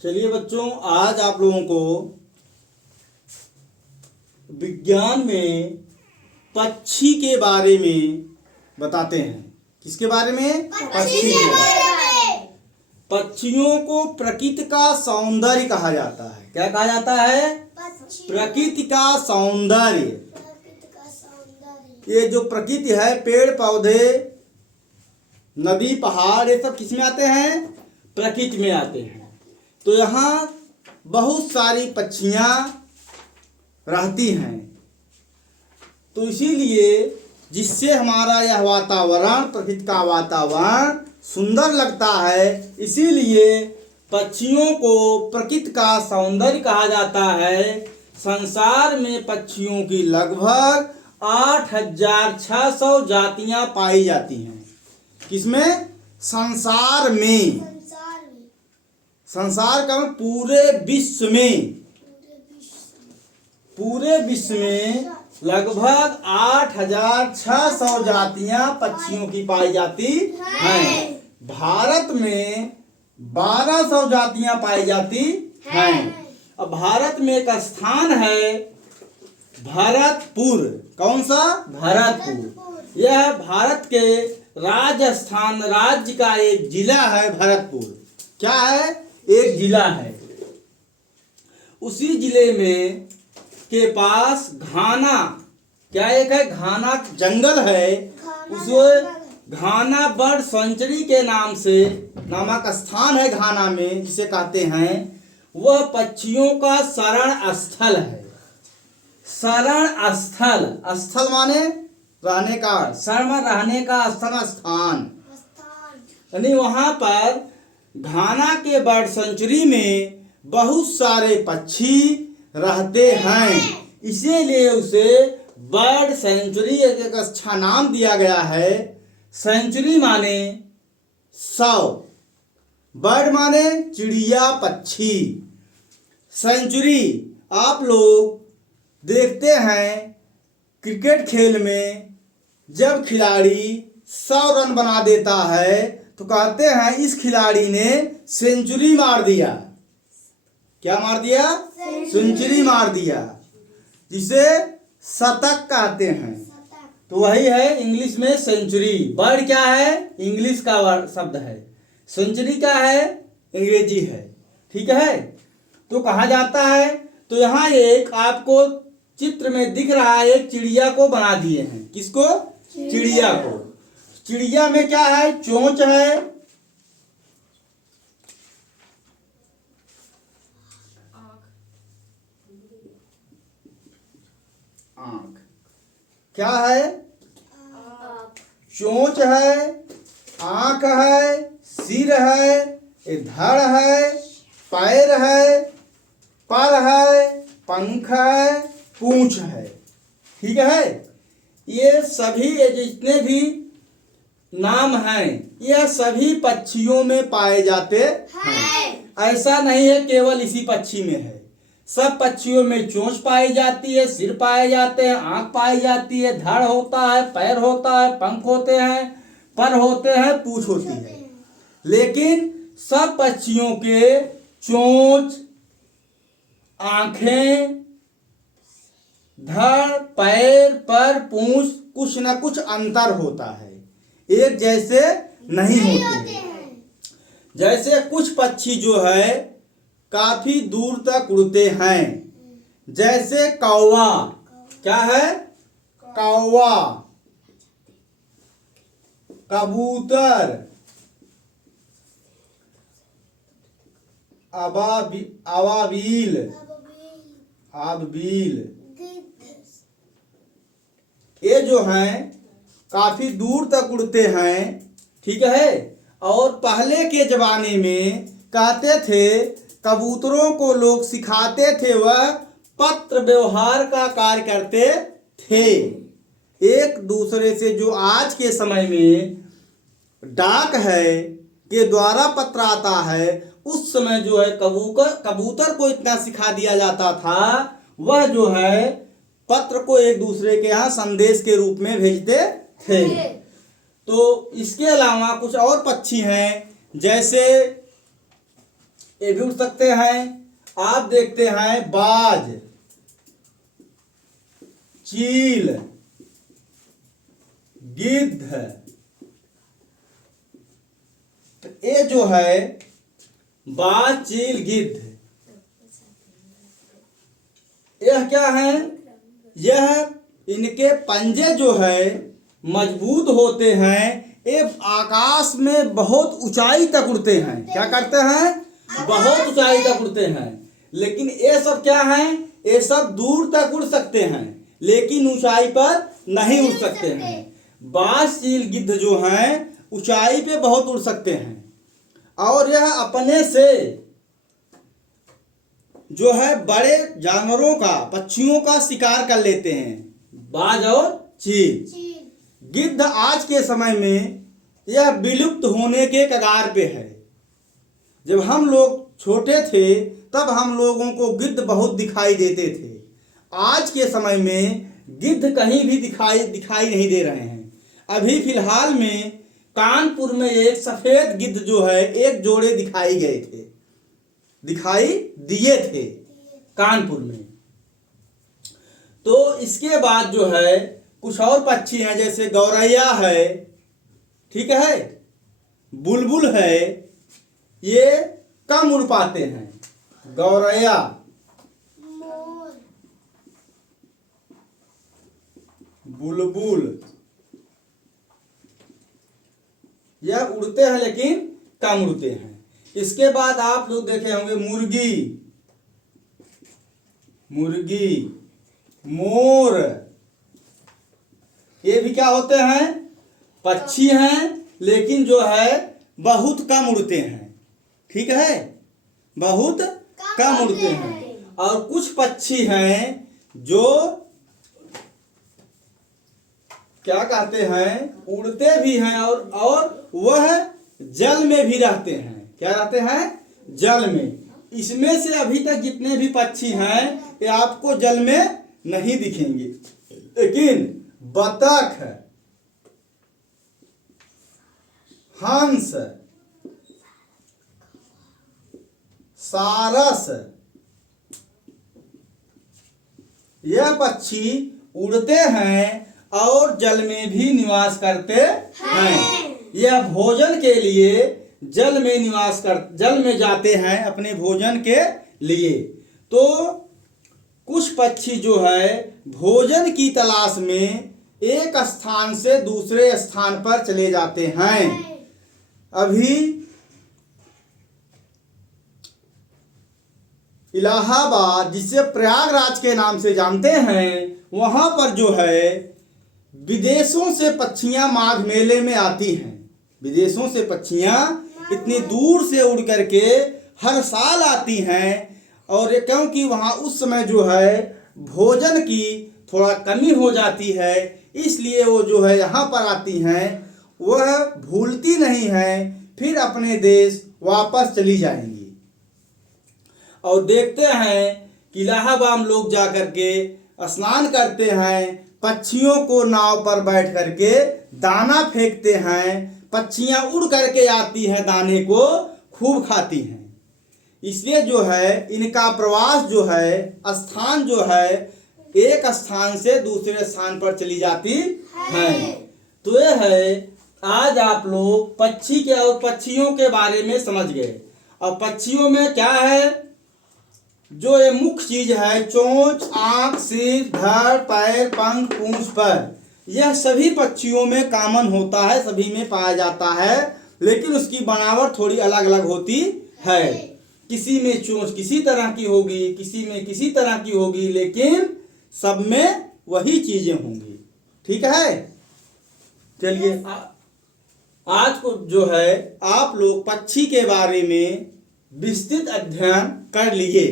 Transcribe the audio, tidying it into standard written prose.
चलिए बच्चों, आज आप लोगों को विज्ञान में पक्षी के बारे में बताते हैं। किसके बारे में? पक्षी के बारे में। पक्षियों को प्रकृति का सौंदर्य कहा जाता है। क्या कहा जाता है? प्रकृति का सौंदर्य। ये जो प्रकृति है, पेड़ पौधे, नदी, पहाड़, ये सब किस में आते हैं? प्रकृति में आते हैं। तो यहाँ बहुत सारी पक्षियाँ रहती हैं। तो इसीलिए जिससे हमारा यह वातावरण, प्रकृति का वातावरण सुंदर लगता है, इसीलिए पक्षियों को प्रकृति का सौंदर्य कहा जाता है। संसार में पक्षियों की लगभग 8600 जातियां पाई जाती हैं। किसमें? संसार में। संसार का पूरे विश्व में। पूरे विश्व में लगभग 8600 जातियां पक्षियों की पाई जाती हैं। भारत में 1200 जातियां पाई जाती हैं। अब भारत में एक स्थान है भरतपुर। कौन सा? भरतपुर। यह भारत के राजस्थान राज्य का एक जिला है भरतपुर। क्या है? एक जिला है। उसी जिले में के पास घाना, क्या एक है? घाना जंगल है। उसे घाना बर्ड सेंचुरी के नाम से नामक स्थान है घाना में, जिसे कहते हैं। वह पक्षियों का शरण स्थल है। शरण स्थल, स्थल माने रहने का, शरण रहने का स्थल, स्थान। यानी वहां पर घाना के बर्ड सेंचुरी में बहुत सारे पक्षी रहते हैं। इसीलिए उसे बर्ड सेंचुरी एक अच्छा नाम दिया गया है। सेंचुरी माने 100, बर्ड माने चिड़िया, पक्षी। सेंचुरी आप लोग देखते हैं क्रिकेट खेल में जब खिलाड़ी 100 रन बना देता है तो कहते हैं इस खिलाड़ी ने सेंचुरी मार दिया। क्या मार दिया? सेंचुरी मार दिया, जिसे शतक कहते हैं। तो वही है इंग्लिश में सेंचुरी। बर्ड क्या है? इंग्लिश का शब्द है। सेंचुरी क्या है? अंग्रेजी है। ठीक है। तो कहा जाता है। तो यहाँ एक आपको चित्र में दिख रहा है, एक चिड़िया को बना दिए हैं। किसको? चिड़िया को। चिड़िया में क्या है? चोंच है, आंख। क्या है? चोंच है, आंख है, सिर है, धड़ है, पैर है, पर है, पंख है, पूंछ है। ठीक है। ये सभी जितने भी नाम हैं, यह सभी पक्षियों में पाए जाते हैं। ऐसा नहीं है केवल इसी पक्षी में है। सब पक्षियों में चोंच पाई जाती है, सिर पाए जाते हैं, आंख पाई जाती है, धड़ होता है, पैर होता है, पंख होते हैं, पर होते हैं, पूंछ होती है। लेकिन सब पक्षियों के चोंच, आंखें, धड़, पैर, पर, पूंछ कुछ न कुछ अंतर होता है, एक जैसे नहीं होते। जैसे कुछ पक्षी जो है काफी दूर तक उड़ते हैं, जैसे कौवा। क्या है? कौवा, कबूतर, अबाबील, ये जो हैं काफी दूर तक उड़ते हैं। ठीक है। और पहले के जमाने में कहते थे, कबूतरों को लोग सिखाते थे, वह पत्र व्यवहार का कार्य करते थे। एक दूसरे से जो आज के समय में डाक है के द्वारा पत्र आता है, उस समय जो है कबूतर को इतना सिखा दिया जाता था, वह जो है पत्र को एक दूसरे के यहाँ संदेश के रूप में भेजते थे। तो इसके अलावा कुछ और पक्षी हैं, जैसे ये भी उड़ सकते हैं। आप देखते हैं बाज, चील, गिद्ध, तो ये जो है बाज, चील, गिद्ध, यह क्या है? यह इनके पंजे जो है मजबूत होते हैं। ये आकाश में बहुत ऊंचाई तक उड़ते हैं। क्या करते हैं? बहुत ऊंचाई तक उड़ते हैं। लेकिन ये सब क्या है? ये सब दूर तक उड़ सकते हैं लेकिन ऊंचाई पर नहीं उड़ सकते हैं। बाज, चील, गिद्ध जो हैं ऊंचाई पे बहुत उड़ सकते हैं और यह अपने से जो है बड़े जानवरों का, पक्षियों का शिकार कर लेते हैं, बाज और चील। गिद्ध आज के समय में यह विलुप्त होने के कगार पे है। जब हम लोग छोटे थे तब हम लोगों को गिद्ध बहुत दिखाई देते थे। आज के समय में गिद्ध कहीं भी दिखाई नहीं दे रहे हैं। अभी फिलहाल में कानपुर में एक सफेद गिद्ध जो है एक जोड़े दिखाई दिए थे कानपुर में। तो इसके बाद जो है कुछ और पक्षी हैं, जैसे गौरैया है, ठीक है, बुलबुल है, ये कम उड़ पाते हैं। गौरैया, बुलबुल यह उड़ते हैं लेकिन कम उड़ते हैं। इसके बाद आप लोग देखे होंगे मुर्गी, मोर, ये भी क्या होते हैं? पक्षी हैं लेकिन जो है बहुत कम उड़ते हैं। ठीक है, बहुत कम उड़ते हैं। और कुछ पक्षी हैं जो क्या कहते हैं, उड़ते भी हैं और वह जल में भी रहते हैं। क्या रहते हैं? जल में। इसमें से अभी तक जितने भी पक्षी हैं ये आपको जल में नहीं दिखेंगे, लेकिन बतख, हंस, सारस, यह पक्षी उड़ते हैं और जल में भी निवास करते हैं। यह भोजन के लिए जल में जाते हैं अपने भोजन के लिए। तो कुछ पक्षी जो है भोजन की तलाश में एक स्थान से दूसरे स्थान पर चले जाते हैं। अभी इलाहाबाद, जिसे प्रयागराज के नाम से जानते हैं, वहां पर जो है विदेशों से पक्षियां माघ मेले में आती हैं। विदेशों से पक्षियां इतनी दूर से उड़ करके हर साल आती हैं। और क्योंकि वहाँ उस समय जो है भोजन की थोड़ा कमी हो जाती है, इसलिए वो जो है यहाँ पर आती हैं। वह भूलती नहीं हैं, फिर अपने देश वापस चली जाएंगी। और देखते हैं कि इलाहाबाद लोग जा करके स्नान करते हैं, पक्षियों को नाव पर बैठ करके दाना फेंकते हैं। पक्षियां उड़ करके आती हैं, दाने को खूब खाती हैं। इसलिए जो है इनका प्रवास जो है, स्थान जो है, एक स्थान से दूसरे स्थान पर चली जाती है। तो यह है, आज आप लोग पक्षी के और पक्षियों के बारे में समझ गए। और पक्षियों में क्या है, जो ये मुख्य चीज है, चोंच, आंख, सिर, धड़, पैर, पंख, पूंछ, पर, यह सभी पक्षियों में कॉमन होता है, सभी में पाया जाता है। लेकिन उसकी बनावट थोड़ी अलग अलग होती है। किसी में चोंच किसी तरह की होगी, किसी में किसी तरह की होगी, लेकिन सब में वही चीजें होंगी। ठीक है, चलिए आज को जो है आप लोग पक्षी के बारे में विस्तृत अध्ययन कर लिए।